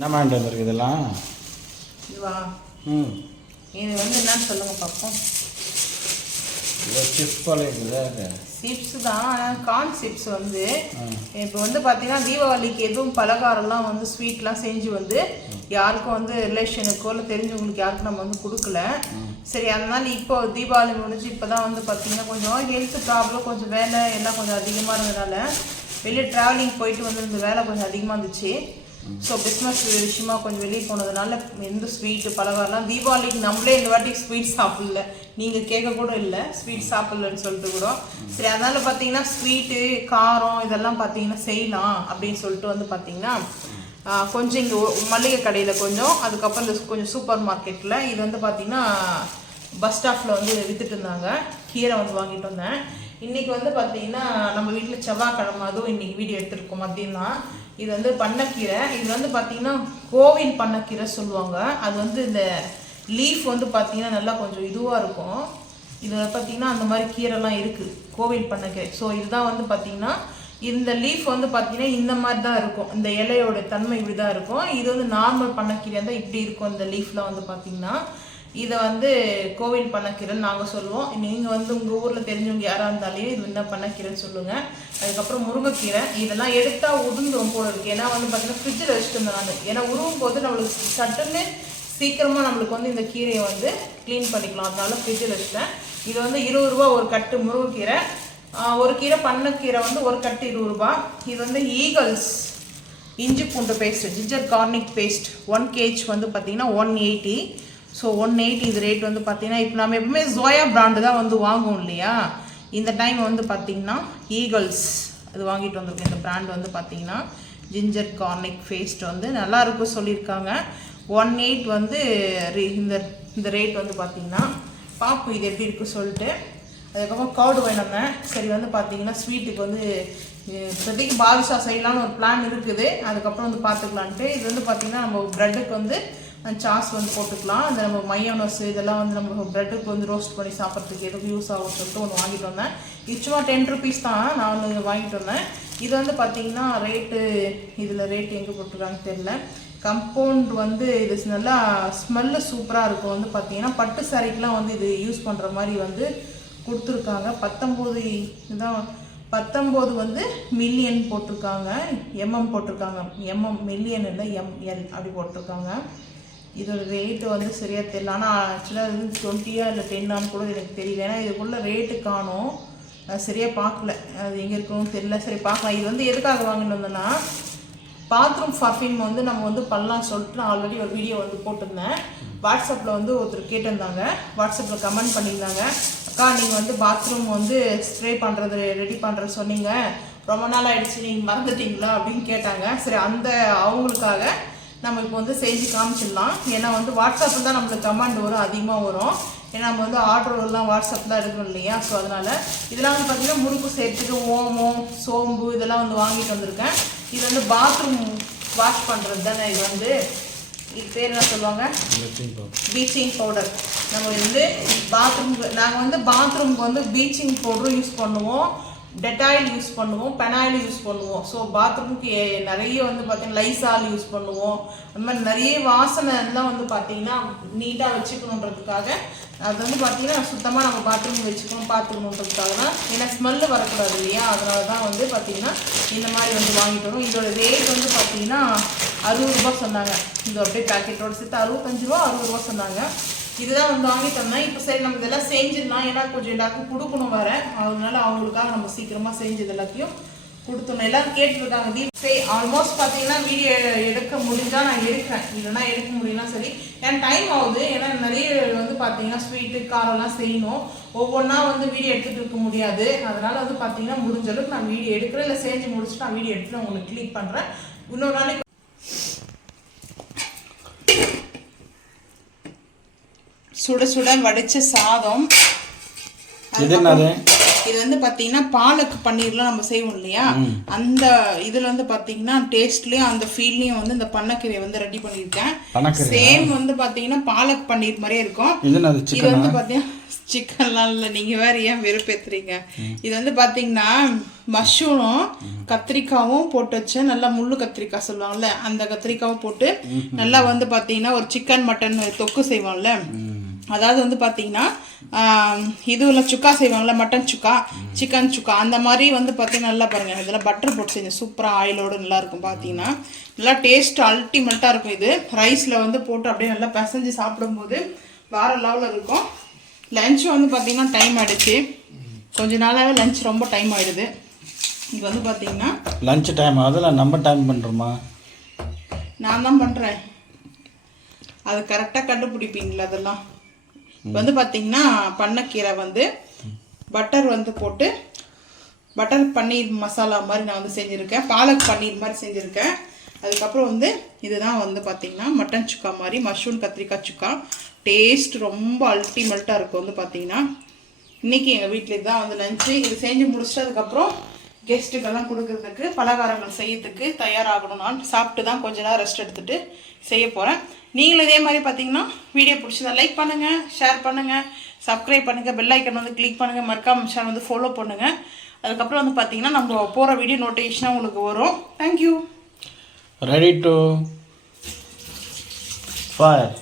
என்ன வாங்கிட்டு வந்திருக்கு இதெல்லாம்? இதுவா? இது என்னன்னு சொல்லுங்க பார்ப்போம். இது சிப்ஸ் போல இருக்குது. சிப்ஸ் தான், கார்ன் சிப்ஸ் இப்போ பார்த்தீங்கன்னா தீபாவளிக்கு எதுவும் பலகாரம்லாம் ஸ்வீட்லாம் செஞ்சு யாருக்கும் ரிலேஷனுக்கோ இல்லை தெரிஞ்சவங்களுக்கு யாருக்கும் நம்ம கொடுக்கல. சரி, அதனால இப்போ தீபாவளி முடிஞ்சு இப்போ தான் பார்த்தீங்கன்னா கொஞ்சம் ஹெல்த் ப்ராப்ளம், கொஞ்சம் வேலை எல்லாம் கொஞ்சம் அதிகமாக இருந்ததுனால வெளியே ட்ராவலிங் போயிட்டு இந்த வேலை கொஞ்சம் அதிகமாக இருந்துச்சு. ஸோ பிஸ்னஸ் விஷயமா கொஞ்சம் வெளியே போனதுனால எந்த ஸ்வீட்டு பலகாரம்லாம் தீபாவளிக்கு நம்மளே இந்த வாட்டி ஸ்வீட் சாப்பிடல, நீங்கள் கேட்க கூட இல்லை ஸ்வீட் சாப்பிட்லன்னு சொல்லிட்டு கூட. சரி, அதனால் பார்த்தீங்கன்னா ஸ்வீட்டு காரம் இதெல்லாம் பார்த்தீங்கன்னா செய்யலாம் அப்படின்னு சொல்லிட்டு பார்த்தீங்கன்னா கொஞ்சம் இங்கே மளிகை கடையில் கொஞ்சம், அதுக்கப்புறம் இந்த கொஞ்சம் சூப்பர் மார்க்கெட்டில் இது பார்த்தீங்கன்னா பஸ் ஸ்டாப்பில் விற்றுட்டு இருந்தாங்க. கீரை வாங்கிட்டு வந்தேன். இன்றைக்கி பார்த்தீங்கன்னா நம்ம வீட்டில் செவ்வாய்க்கிழமை, அதுவும் இன்றைக்கி வீடியோ எடுத்துருக்கோம் மதியம் தான். இது பண்ணக்கீரை. இது பார்த்தீங்கன்னா கோவில் பண்ணக்கீரை சொல்லுவாங்க. அது இந்த லீஃப் பார்த்தீங்கன்னா நல்லா கொஞ்சம் இதுவாக இருக்கும். இதில் பார்த்தீங்கன்னா அந்த மாதிரி கீரைலாம் இருக்குது, கோவில் பண்ணக்கீரை. ஸோ இதுதான் பார்த்தீங்கன்னா இந்த லீஃப் பார்த்தீங்கன்னா இந்த மாதிரி தான் இருக்கும், இந்த இலையோட தன்மை இப்படி தான் இருக்கும். இது நார்மல் பண்ணக்கீரை தான் இப்படி இருக்கும். இந்த லீஃப்லாம் பார்த்தீங்கன்னா இதை கோவில் பண்ணக்கீரைன்னு நாங்கள் சொல்லுவோம். நீங்கள் உங்கள் ஊரில் தெரிஞ்சவங்க யாராக இருந்தாலே இது என்ன பண்ணக்கீரைன்னு சொல்லுங்கள். அதுக்கப்புறம் முருங்கைக்கீரை. இதெல்லாம் எடுத்தால் உதுந்துரும் போல இருக்குது. ஏன்னா பார்த்தீங்கன்னா ஃப்ரிட்ஜில் வச்சுட்டு இருந்தேன் நான். ஏன்னா உருவும் போது நம்மளுக்கு சட்டுன்னு சீக்கிரமாக நம்மளுக்கு இந்த கீரையை க்ளீன் பண்ணிக்கலாம். அதனால ஃப்ரிட்ஜில் வச்சுட்டேன். இது 20 ரூபா ஒரு கட்டு முருங்கைக்கீரை. ஒரு கீரை பண்ணக்கீரை ஒரு கட்டு 20 ரூபா. இது ஈகல்ஸ் இஞ்சி பூண்டு paste, ginger garlic paste 1 kg பார்த்தீங்கன்னா 180. ஸோ 180 இது ரேட் பார்த்தீங்கன்னா இப்போ நம்ம எப்பவுமே ஜோயா பிராண்டு தான் வாங்குவோம் இல்லையா. இந்த டைம் பார்த்தீங்கன்னா ஈகல்ஸ் அது வாங்கிட்டு வந்திருக்கேன். இந்த பிராண்ட் பார்த்தீங்கன்னா ஜிஞ்சர் கார்னிக் பேஸ்ட் நல்லா இருக்கும் சொல்லியிருக்காங்க. 180 இந்த ரேட் பார்த்தீங்கன்னா பார்ப்போம் இது எப்படி இருக்குது சொல்லிட்டு. அதுக்கப்புறம் கர்டு வேணுங்க. சரி, பார்த்தீங்கன்னா ஸ்வீட்டுக்கு இப்போதைக்கு பாதுஷா செய்யலான்னு ஒரு பிளான் இருக்குது. அதுக்கப்புறம் பார்த்துக்கலான்ட்டு இது பார்த்தீங்கன்னா நம்ம ப்ரெட்டுக்கு சாஸ் போட்டுக்கலாம். அந்த நம்ம மையோனஸ் இதெல்லாம் நம்ம ப்ரெட்டுக்கு ரோஸ்ட் பண்ணி சாப்பிட்றதுக்கு எதுக்கு யூஸ் ஆகும் சொல்லிட்டு ஒன்று வாங்கிட்டு வந்தேன். இது சும்மா 10 rupees தான் நான் வாங்கிட்டு வந்தேன். இது பார்த்தீங்கன்னா ரேட்டு, இதில் ரேட்டு எங்கே போட்டிருக்காங்கன்னு தெரியல. கம்பவுண்ட் இது நல்லா ஸ்மெல்லு சூப்பராக இருக்கும். பார்த்தீங்கன்னா பட்டு சாரிக்கெலாம் இது யூஸ் பண்ணுற மாதிரி கொடுத்துருக்காங்க. 19 இதுதான் 19 மில்லியன் போட்டிருக்காங்க, எம்எம் போட்டிருக்காங்க. எம்எம் மில்லியன் இல்லை, எம்எல் அப்படி போட்டிருக்காங்க. இதோட ரேட்டு சரியாக தெரியல. ஆனால் ஆக்சுவலாக இது 20 இல்லை 10 கூட எனக்கு தெரியல. ஏன்னா இதுக்குள்ளே ரேட்டு காணும், சரியாக பார்க்கல, அது எங்கே இருக்குன்னு தெரியல. சரி பார்க்கலாம். இது எதுக்காக வாங்கிட்டு வந்தோன்னா பாத்ரூம் பர்ஃப்யூம் நம்ம பண்ணலாம்னு சொல்லிட்டு நான் ஆல்ரெடி ஒரு வீடியோ போட்டிருந்தேன். வாட்ஸ்அப்பில் ஒருத்தர் கேட்டிருந்தாங்க, வாட்ஸ்அப்பில் கமெண்ட் பண்ணியிருந்தாங்க, அக்கா நீங்கள் பாத்ரூம் ஸ்ப்ரே பண்ணுறது ரெடி பண்ணுறது சொன்னீங்க, ரொம்ப நாள் ஆகிடுச்சு நீங்கள் மறந்துட்டீங்களா அப்படின்னு கேட்டாங்க. சரி, அந்த அவங்களுக்காக நம்ம இப்போ செஞ்சு காமிச்சிடலாம். ஏன்னா வாட்ஸ்அப்பில் தான் நம்மளுக்கு கமெண்ட் வரும், அதிகமாக வரும். ஏன்னா நம்ம ஆர்டர்லாம் வாட்ஸ்அப் தான் எடுக்கணும் இல்லையா. ஸோ அதனால் இதெல்லாம் பார்த்தீங்கன்னா முறுக்கு சேர்த்துட்டு ஓமம் சோம்பு இதெல்லாம் வாங்கிட்டு வந்திருக்கேன். இது பாத்ரூம் வாஷ் பண்ணுறது தானே. இது பேர் என்ன சொல்லுவாங்க? Bleaching powder. நம்ம பாத்ரூமுக்கு நாங்கள் பாத்ரூமுக்கு ப்ளீச்சிங் பவுடரும் யூஸ் பண்ணுவோம், டெட்டாயில் யூஸ் பண்ணுவோம், பெனாயில் யூஸ் பண்ணுவோம். ஸோ பாத்ரூமுக்கு நிறைய பார்த்தீங்கன்னா லைசால் யூஸ் பண்ணுவோம். அந்த மாதிரி நிறைய வாசனை எல்லாம் பார்த்தீங்கன்னா நீட்டாக வச்சுக்கணுன்றதுக்காக அது பார்த்தீங்கன்னா சுத்தமாக நம்ம பாத்ரூம் வச்சுக்கணும் பார்த்துக்கணுன்றதுக்காக தான். ஏன்னா ஸ்மெல்லு வரக்கூடாது இல்லையா. அதனால தான் பார்த்தீங்கன்னா இந்த மாதிரி வாங்கிட்டு வரோம். இதோட ரேட் பார்த்தீங்கன்னா 60 ரூபா சொன்னாங்க. இது அப்படியே பேக்கெட்டோடு சேர்த்து 65 ரூபா 60 ரூபா சொன்னாங்க. இதுதான் வாங்கிட்டு வந்தேன். இப்போ சரி நம்ம இதெல்லாம் செஞ்சிடலாம், ஏன்னா கொஞ்சம் எல்லாருக்கும் கொடுக்கணும் வர, அதனால அவங்களுக்காக நம்ம சீக்கிரமாக செஞ்சது எல்லாத்தையும் கொடுத்துடணும். எல்லாரும் கேட்டுருக்காங்க. சரி, ஆல்மோஸ்ட் பார்த்தீங்கன்னா வீடியோ எடுக்க முடிஞ்சால் நான் எடுக்கிறேன், இல்லைன்னா எடுக்க முடியும்னா சரி. ஏன்னா டைம் ஆகுது. ஏன்னா நிறைய பார்த்தீங்கன்னா ஸ்வீட்டு காரம்லாம் செய்யணும், ஒவ்வொன்றா வீடியோ எடுத்துகிட்டு இருக்க முடியாது. அதனால் பார்த்தீங்கன்னா முடிஞ்ச அளவுக்கு நான் வீடியோ எடுக்கிறேன், இல்லை செஞ்சு முடிச்சுட்டு நான் வீடியோ எடுத்துட்டு உங்களுக்கு கிளிக் பண்ணுறேன். இன்னொரு நாளைக்கு சுட சுட வடிச்ச சாதம். இது வந்து பார்த்தீங்கன்னா பாலக் பன்னீர்லாம் நம்ம செய்வோம் இல்லையா, அந்த இதில் வந்து பார்த்தீங்கன்னா டேஸ்ட்லேயும் அந்த ஃபீல்லையும் வந்து இந்த பண்ணக்கீரையை வந்து ரெடி பண்ணியிருக்கேன். சேம் வந்து பார்த்தீங்கன்னா பாலக் பன்னீர் மாதிரியே இருக்கும். இது வந்து பார்த்தீங்கன்னா சிக்கன்லாம் இல்லை, நீங்கள் வேறு ஏன் வெறுப்பேற்றுறீங்க. இது வந்து பார்த்தீங்கன்னா மஷ்ரூமும் கத்திரிக்காவும் போட்டு வச்சேன். நல்லா முள்ளு கத்திரிக்காய் சொல்லுவாங்கல்ல, அந்த கத்திரிக்காவும் போட்டு நல்லா வந்து பார்த்தீங்கன்னா ஒரு சிக்கன் மட்டன் தொக்கு செய்வோம்ல, அதாவது வந்து பார்த்தீங்கன்னா இதுவெல்லாம் சுக்கா செய்வாங்கள்ல, மட்டன் சுக்கா, சிக்கன் சுக்கா, அந்த மாதிரி வந்து பார்த்தீங்கன்னா நல்லா பாருங்கள், இதெல்லாம் பட்டர் போட்டு செஞ்சேன். சூப்பராக ஆயிலோடு நல்லாயிருக்கும். பார்த்தீங்கன்னா நல்லா டேஸ்ட் அல்டிமேட்டாக இருக்கும். இது ரைஸில் வந்து போட்டு அப்படியே நல்லா பிசைஞ்சு சாப்பிடும்போது வேறு லெவலில் இருக்கும். லஞ்ச் வந்து பார்த்தீங்கன்னா டைம் ஆகிடுச்சு. கொஞ்ச நாளாகவே லஞ்ச் ரொம்ப டைம் ஆகிடுது. இது வந்து பார்த்தீங்கன்னா லஞ்ச் டைம் ஆகுதுல, நம்ம டைம் பண்ணுறோமா? நான் தான் பண்ணுறேன், அது கரெக்டாக கண்டுபிடிப்பீங்களா அதெல்லாம். வந்து பார்த்தீங்கன்னா பண்ணக்கீரை வந்து பட்டர் வந்து போட்டு பட்டர் பன்னீர் மசாலா மாதிரி நான் வந்து செஞ்சுருக்கேன். பாலக் பன்னீர் மாதிரி செஞ்சுருக்கேன். அதுக்கப்புறம் வந்து இதுதான் வந்து பார்த்தீங்கன்னா மட்டன் சுக்கா மாதிரி மஷ்ரூம் கத்திரிக்காய் சுக்கா. டேஸ்ட் ரொம்ப அல்டிமேட்டாக இருக்கும். வந்து பார்த்தீங்கன்னா இன்றைக்கி எங்கள் வீட்டில் இதுதான் வந்து லஞ்சு. இது செஞ்சு முடிச்சுட்டு அதுக்கப்புறம் கெஸ்ட்டுக்கெல்லாம் கொடுக்கறதுக்கு பலகாரங்கள் செய்யறதுக்கு தயாராகணும். நான் சாப்பிட்டு தான் கொஞ்ச நேரம் ரெஸ்ட் எடுத்துகிட்டு செய்ய போகிறேன். நீங்களும் இதே மாதிரி பார்த்தீங்கன்னா வீடியோ பிடிச்சதா லைக் பண்ணுங்கள், ஷேர் பண்ணுங்கள், சப்ஸ்கிரைப் பண்ணுங்கள், பெல் ஐக்கன் வந்து கிளிக் பண்ணுங்கள், மறக்காம சேனல் வந்து ஃபாலோ பண்ணுங்கள். அதுக்கப்புறம் வந்து பார்த்தீங்கன்னா நம்ம போகிற வீடியோ நோட்டிஃபிகேஷனாக உங்களுக்கு வரும். தேங்க்யூ. Ready to fire.